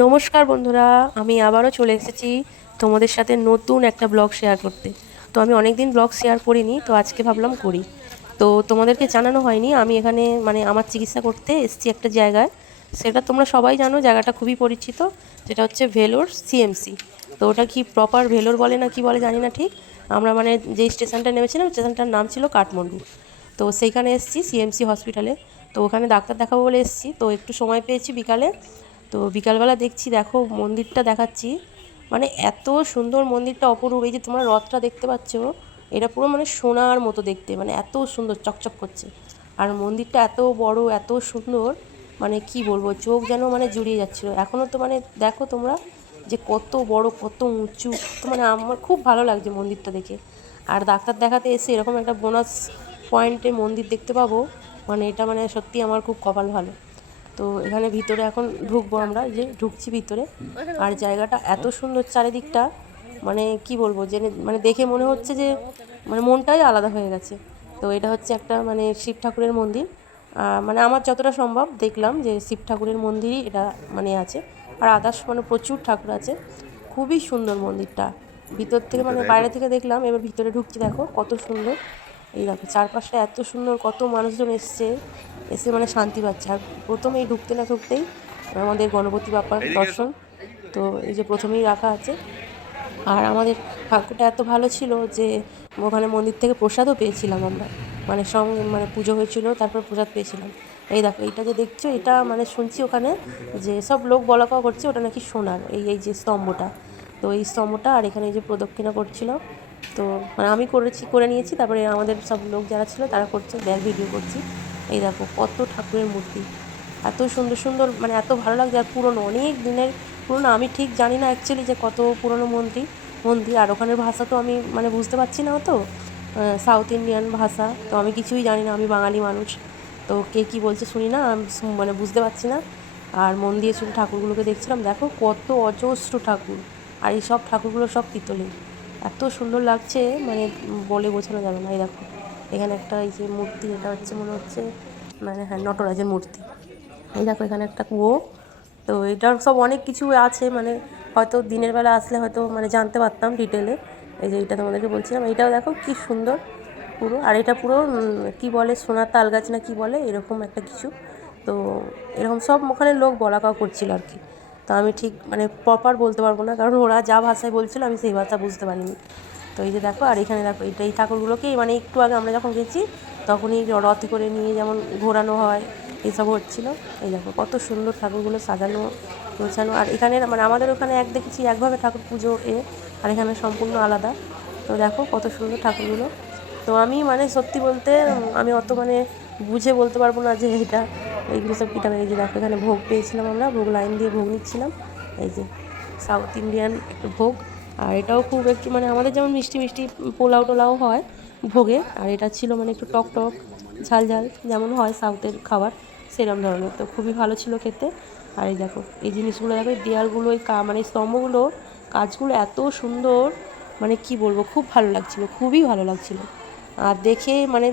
নমস্কার বন্ধুরা, আমি আবারও চলে এসেছি তোমাদের সাথে নতুন একটা ব্লগ শেয়ার করতে। তো আমি অনেক দিন ব্লগ শেয়ার করিনি, তো আজকে ভাবলাম করি। তো তোমাদেরকে জানানো হয়নি, আমি এখানে মানে আমার চিকিৎসা করতে এসেছি একটা জায়গায়। সেটা তোমরা সবাই জানো, জায়গাটা খুবই পরিচিত, যেটা হচ্ছে ভেলোর সিএমসি তো ওটা কি প্রপার ভেলোর বলে না কি বলে জানি না ঠিক। আমরা মানে যেই স্টেশনটা নেমেছিলাম, স্টেশনটার নাম ছিল কাঠমান্ডু। তো সেইখানে এসেছি সিএমসি হসপিটালে তো ওখানে ডাক্তার দেখাবো বলে এসেছি। তো একটু সময় পেয়েছি বিকালে। তো বিকালবেলা দেখছি, দেখো মন্দিরটা দেখাচ্ছি। মানে এত সুন্দর মন্দিরটা অপরূপ, এই যে তোমরা রথটা দেখতে পাচ্ছ, এটা পুরো মানে সোনার মতো দেখতে মানে এত সুন্দর, চকচক করছে। আর মন্দিরটা এত বড়, এত সুন্দর মানে কি বলব, চোখ যেন মানে জুড়িয়ে যাচ্ছিল। এখনও তো মানে দেখো তোমরা যে কত বড়, কত উঁচু, তো মানে আমার খুব ভালো লাগছে মন্দিরটা দেখে। আর ডাক্তার দেখাতে এসে এরকম একটা বোনাস পয়েন্টে মন্দির দেখতে পাবো মানে এটা মানে সত্যি আমার খুব কপাল ভালো। তো এখানে ভিতরে এখন ঢুকবো আমরা যে ঢুকছি ভিতরে। আর জায়গাটা এত সুন্দর চারিদিকটা মানে কি বলব যে মানে দেখে মনে হচ্ছে যে মানে মনটাই আলাদা হয়ে গেছে। তো এটা হচ্ছে একটা মানে শিব ঠাকুরের মন্দির। মানে আমার যতটা সম্ভব দেখলাম যে শিব ঠাকুরের মন্দিরই এটা মানে আছে। আর আদার্স মানে প্রচুর ঠাকুর আছে। খুবই সুন্দর মন্দিরটা। ভিতর থেকে মানে বাইরে থেকে দেখলাম, এবার ভিতরে ঢুকছি, দেখো কত সুন্দর। এই দেখো, চারপাশটা এত সুন্দর, কত মানুষজন এসছে। এসে মানে শান্তি পাচ্ছে। আর প্রথমেই ঢুকতে না ঢুকতেই আমাদের গণপতি বাপ্পার দর্শন। তো এই যে প্রথমেই রাখা আছে। আর আমাদের ঠাকুরটা এত ভালো ছিল যে ওখানে মন্দির থেকে প্রসাদও পেয়েছিলাম আমরা। মানে সঙ্গে মানে পুজো হয়েছিল তারপর প্রসাদ পেয়েছিলাম। এই দেখো এইটা যে দেখছ এটা মানে শুনছি ওখানে যে সব লোক বলা কওয়া করছে ওটা নাকি সোনার এই এই যে স্তম্ভটা। তো এই স্তম্ভটা আর এখানে এই যে প্রদক্ষিণা করছিল। তো মানে আমি করেছি করে নিয়েছি তারপরে আমাদের সব লোক যারা ছিল তারা করছে দেখ ভিডিও করছি। এই দেখো, কত ঠাকুরের মূর্তি। এত সুন্দর সুন্দর মানে এত ভালো লাগছে। আর পুরনো, অনেক দিনের পুরনো, আমি ঠিক জানি না অ্যাকচুয়ালি যে কত পুরনো মন্দির মন্দির আর ওখানের ভাষা তো আমি মানে বুঝতে পারছি না তো সাউথ ইন্ডিয়ান ভাষা, তো আমি কিছুই জানি না, আমি বাঙালি মানুষ। তো কে কী বলছে শুনি না মানে বুঝতে পারছি না। আর মন দিয়ে শুধু ঠাকুরগুলোকে দেখছিলাম, দেখো কত অজস্র ঠাকুর। আর এই সব ঠাকুরগুলো সব পিতলের এত সুন্দর লাগছে মানে বলে বোঝানো যাবে না, এই দেখো। এখানে একটা এই যে মূর্তি, এটা হচ্ছে মনে হচ্ছে মানে হ্যাঁ নটরাজের মূর্তি। এই দেখো এখানে একটা কুয়ো। তো এটার সব অনেক কিছু আছে মানে হয়তো দিনের বেলা আসলে হয়তো মানে জানতে পারতাম ডিটেলে এই যে এটা তোমাদেরকে বলছিলাম, এইটাও দেখো কি সুন্দর পুরো। আর এটা পুরো কি বলে, সোনার তাল গাছ না কি বলে, এরকম একটা কিছু। তো এরকম সব ওখানে লোক বলা করছিল আর কি। তো আমি ঠিক মানে প্রপার বলতে পারব না, কারণ ওরা যা ভাষায় বলছিল আমি সেই ভাষা বুঝতে পারিনি। তো এই যে দেখো, আর এখানে দেখো এটা এই ঠাকুরগুলোকেই মানে একটু আগে আমরা যখন গেছি, তখনই রথ করে নিয়ে যেমন ঘোরানো হয়, এসব হচ্ছিল। এই দেখো, কত সুন্দর ঠাকুরগুলো সাজানো, গোছানো। আর এখানে মানে আমাদের ওখানে এক দেখেছি, একভাবে ঠাকুর পুজো এ, আর এখানে সম্পূর্ণ আলাদা। তো দেখো, কত সুন্দর ঠাকুরগুলো। তো আমি মানে সত্যি বলতে, আমি অত মানে বুঝে বলতে পারব না যে এটা, এইগুলো সব কীটা এই যে দেখো, এখানে ভোগ পেয়েছিলাম আমরা, ভোগ লাইন দিয়ে ভোগ নিচ্ছিলাম। এই যে, সাউথ ইন্ডিয়ান একটা ভোগ। আর এটাও খুব একটু মানে আমাদের যেমন মিষ্টি মিষ্টি পোলাও টোলাও হয় ভোগে, আর এটা ছিল মানে একটু টক টক, ঝাল ঝাল যেমন হয় সাউথের খাবার সেরকম ধরনের। তো খুবই ভালো ছিল খেতে। আর এই দেখো, এই জিনিসগুলো দেখো দেয়ালগুলো, এই কা মানে স্তম্ভগুলো, কাজগুলো এত সুন্দর মানে কি বলব, খুব ভালো লাগছিল, খুবই ভালো লাগছিল। আর দেখে মানে